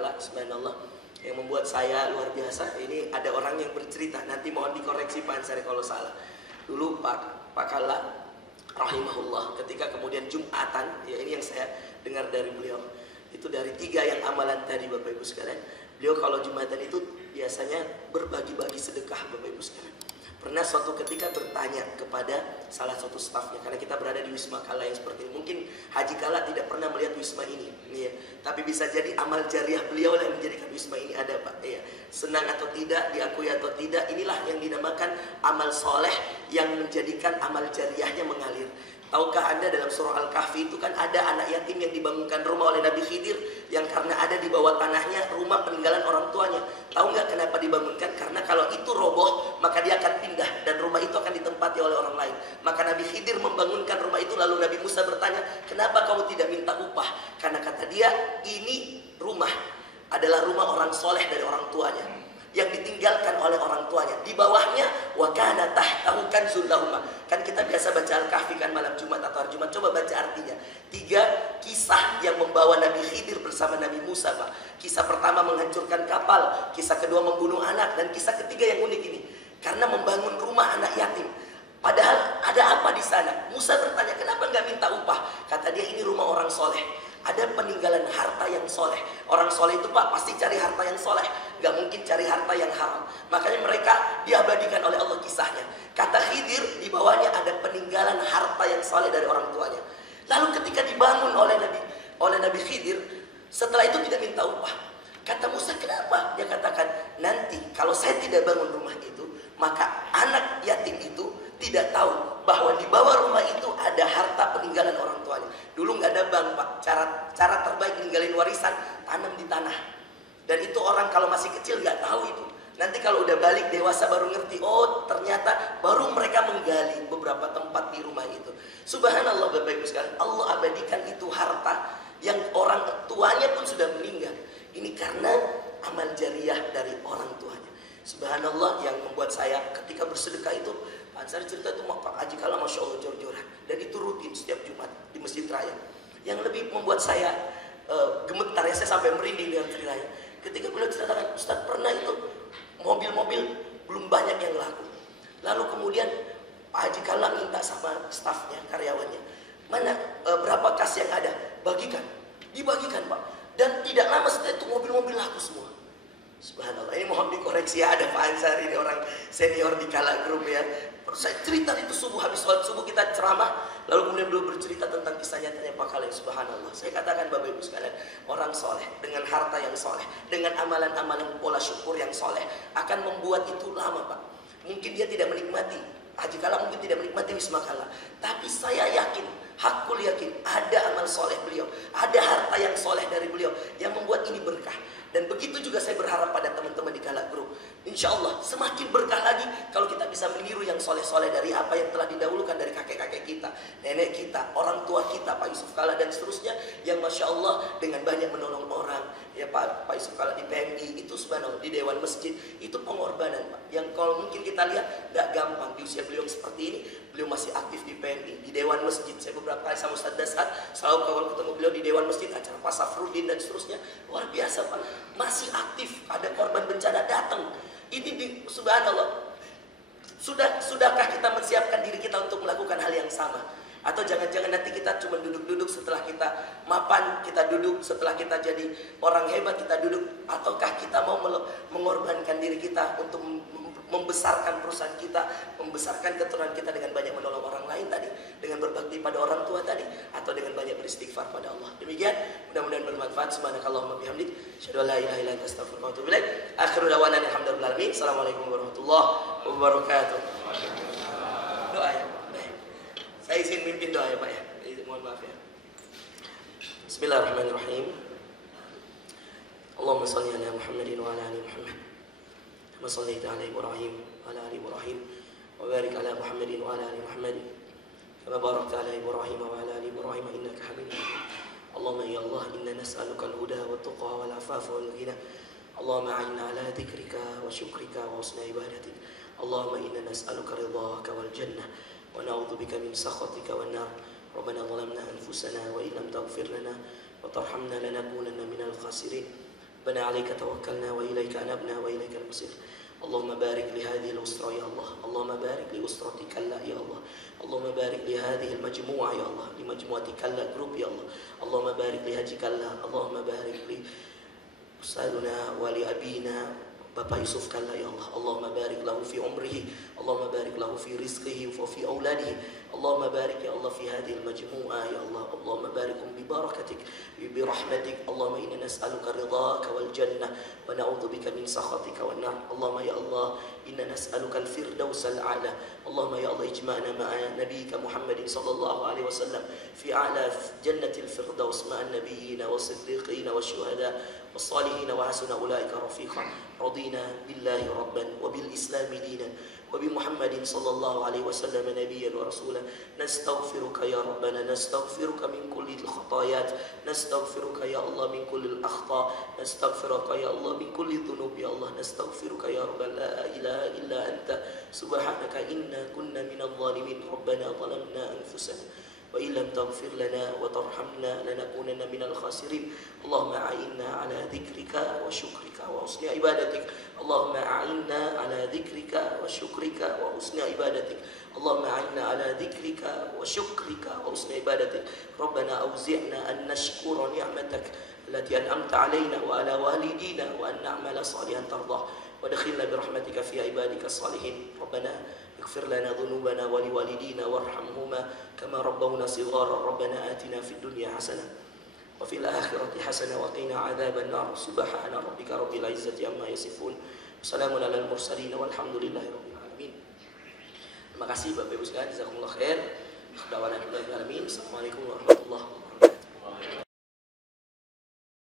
kala, subhanallah, yang membuat saya luar biasa. Ini ada orang yang bercerita, nanti mohon dikoreksi Pak Ansari kalau salah. Dulu Pak Kala rahimahullah, ketika kemudian Jumatan, ya ini yang saya dengar dari beliau, itu dari 3 yang amalan tadi Bapak Ibu sekalian. Beliau kalau Jumatan itu biasanya berbagi-bagi sedekah Bapak Ibu sekalian. Pernah suatu ketika bertanya kepada salah satu stafnya, karena kita berada di Wisma Kala yang seperti ini. Mungkin Haji Kala tidak pernah melihat Wisma ini, ya. Tapi bisa jadi amal jariah beliau yang menjadikan Wisma ini ada Pak, ya. Senang atau tidak, diakui atau tidak, inilah yang dinamakan amal soleh yang menjadikan amal jariahnya mengalir. Tahukah Anda dalam surah Al-Kahfi itu kan ada anak yatim yang dibangunkan rumah oleh Nabi Khidir, yang karena ada di bawah tanahnya rumah peninggalan orang tuanya. Tahu nggak kenapa dibangunkan? Karena kalau itu roboh maka dia akan pindah dan rumah itu akan ditempati oleh orang lain. Maka Nabi Khidir membangunkan rumah itu, lalu Nabi Musa bertanya, kenapa kamu tidak minta upah? Karena kata dia, ini rumah adalah rumah orang soleh dari orang tuanya, yang ditinggalkan oleh orang tuanya. Di bawahnya wa kana tahtahu kanzul lahum. Kan kita biasa baca Al-Kahfi kan malam Jumat atau hari Jumat. Coba baca artinya. 3 kisah yang membawa Nabi Khidir bersama Nabi Musa, Pak. Kisah pertama menghancurkan kapal, kisah kedua membunuh anak, dan kisah ketiga yang unik ini karena membangun rumah anak yatim. Padahal ada apa di sana? Musa bertanya, kenapa nggak minta upah? Kata dia, ini rumah orang soleh, ada peninggalan harta yang soleh. Orang soleh itu Pak pasti cari harta yang soleh, gak mungkin cari harta yang haram. Makanya mereka diabadikan oleh Allah kisahnya. Kata Khidir, di bawahnya ada peninggalan harta yang soleh dari orang tuanya. Lalu ketika dibangun oleh Nabi Khidir, setelah itu tidak minta upah. Kata Musa, kenapa? Dia katakan, nanti kalau saya tidak bangun rumah itu, maka anak yatim itu tidak tahu bahwa di bawah rumah itu ada harta peninggalan orang tuanya. Dulu nggak ada bank, Pak. Cara terbaik ninggalin warisan, tanam di tanah. Dan itu orang kalau masih kecil nggak tahu itu. Nanti kalau udah balik dewasa baru ngerti. Oh, ternyata baru mereka menggali beberapa tempat di rumah itu. Subhanallah Bapak Ibu sekalian, Allah abadikan itu harta yang orang tuanya pun sudah meninggal. Ini karena amal jariah dari orang tuanya. Subhanallah, yang membuat saya ketika bersedekah itu, Pak Ansari cerita itu Pak Haji Kala Masya Allah jor-joran. Dan itu rutin setiap Jumat di Masjid Raya. Yang lebih membuat saya gemetar, ya, saya sampai merinding dengan ceritanya. Ketika beliau ceritakan, Ustaz pernah itu mobil-mobil belum banyak yang laku. Lalu kemudian Pak Haji Kala minta sama stafnya, karyawannya, mana berapa kas yang ada, bagikan. Dibagikan Pak. Dan tidak lama setelah itu mobil-mobil laku semua. Subhanallah, ini mohon dikoreksi ya, ada Pak Ansari, ini orang senior di Kala Group ya. Saya cerita itu subuh, habis sholat subuh kita ceramah, lalu kemudian beliau bercerita tentang kisah nyatanya Pak Kala. Subhanallah, saya katakan Bapak Ibu sekalian, orang soleh dengan harta yang soleh, dengan amalan-amalan pola syukur yang soleh akan membuat itu lama Pak. Mungkin dia tidak menikmati, Haji Kala mungkin tidak menikmati Wisma Kala, tapi saya yakin, hakul yakin, ada amal soleh beliau, ada harta yang soleh dari beliau yang membuat ini berkah. Dan begitu juga saya berharap pada teman-teman di Kala Group, insya Allah semakin berkah lagi kalau kita bisa meniru yang soleh-soleh dari apa yang telah didahulukan dari kakek-kakek kita, nenek kita, orang tua kita, Pak Yusuf Kala dan seterusnya, yang Masya Allah dengan banyak menolong orang. Ya Pak Yusuf Kala di PMI itu subhanallah, di Dewan Masjid itu pengorbanan Pak, yang kalau mungkin kita lihat gak gampang di usia beliau seperti ini. Beliau masih aktif di PMI, di Dewan Masjid. Saya beberapa kali sama Ustaz Dasar selalu kalau ketemu beliau di Dewan Masjid, acara Pak Safruddin dan seterusnya, luar biasa Pak, masih aktif. Ada korban bencana datang, ini subhanallah. Sudahkah kita menyiapkan diri kita untuk melakukan hal yang sama? Atau jangan-jangan nanti kita cuma duduk-duduk setelah kita mapan, kita duduk setelah kita jadi orang hebat, kita duduk. Ataukah kita mau mengorbankan diri kita untuk membesarkan perusahaan kita, membesarkan keturunan kita dengan banyak menolong orang lain tadi, dengan berbakti pada orang tua tadi, atau dengan banyak beristighfar pada Allah. Demikian, mudah-mudahan bermanfaat. Subhanakallahumma bihamdik, asyhadu an la ilaha illa anta, astaghfiruka wa atubu ilaik. Akhiru da'wana alhamdulillahi alamin. Assalamualaikum warahmatullahi wabarakatuh. Doa ya. Saya izin mimpin doa ya Pak ya. Mohon maaf ya. Bismillahirrahmanirrahim. Allahumma shalli ala Muhammadin wa ala ali Muhammad. كما صليت على إبراهيم وعلى آل إبراهيم وبارك على محمد وعلى آل محمد كما باركت على إبراهيم وعلى آل إبراهيم إنك حميد مجيد. اللهم يا الله إنا نسألك الهدى والتقى والعفاف والغنى. اللهم أعنا على ذكرك وشكرك وحسن عبادتك. اللهم إنا نسألك رضاك والجنة ونعوذ بك من سخطك والنار. ربنا ظلمنا أنفسنا وإن لم تغفر لنا وترحمنا لنكونن من الخاسرين. ربنا عليك توكلنا وإليك أنبنا وإليك المصير. اللهم بارك لهذه الأسرة يا الله، اللهم بارك لأسرة كلا يا الله، اللهم بارك لهذه المجموعة يا الله، لمجموعة كلا جروب يا الله، اللهم بارك لهاجي كلا، اللهم بارك لأستاذنا ولأبينا Bapak Yusuf Kalla ya Allah. Allahumma barik lahu fi umrihi, Allahumma barik lahu fi rizqihi wa fi auladihi, Allahumma barik ya Allah fi hadhihi al-majmu'ah ya Allah. Allahumma barikum bi barakatik bi rahmatik. Allahumma inna nas'aluka ridhaka wal jannah wa na'udzubika min sakhatika wan nar. Allahumma ya Allah inna nas'aluka al-firdaus al-a'la. Allahumma ya Allah ijma'na ma'a nabiyyika Muhammadin sallallahu alaihi wasallam fi a'la jannatil firdaus ma'a an-nabiyyin was-siddiqin wasyuhada والصالحين وحسن أولئك رفيقا. رضينا بالله ربا وبالإسلام دينا وبمحمد صلى الله عليه وسلم نبيا ورسولا. نستغفرك يا ربنا، نستغفرك من كل الخطايات، نستغفرك يا الله من كل الأخطاء، نستغفرك يا الله من كل الذنوب يا الله. نستغفرك يا رب لا إله إلا أنت سبحانك إنا كنا من الظالمين. ربنا ظلمنا أنفسنا وإن لم تغفر لنا وترحمنا لنكونن من الخاسرين. اللهم أعنا على ذكرك وشكرك وحسن عبادتك. اللهم أعنا على ذكرك وشكرك وحسن عبادتك. اللهم أعنا على ذكرك وشكرك وحسن عبادتك. ربنا أوزعنا أن نشكر نعمتك التي أنعمت علينا وعلى والدينا وأن نعمل صالحا ترضاه وادخلنا برحمتك في عبادك الصالحين. ربنا اغفر لنا ذنوبنا ولوالدينا وارحمهما كما ربونا صغارا. ربنا آتنا في الدنيا حسنة وفي الآخرة حسنة وقنا عذاب النار. سبحان ربك رب العزة عما يصفون، وسلام على المرسلين والحمد لله رب العالمين. Terima kasih Bapak Ibu sekalian, jazakumullah khair. Assalamualaikum warahmatullahi wabarakatuh.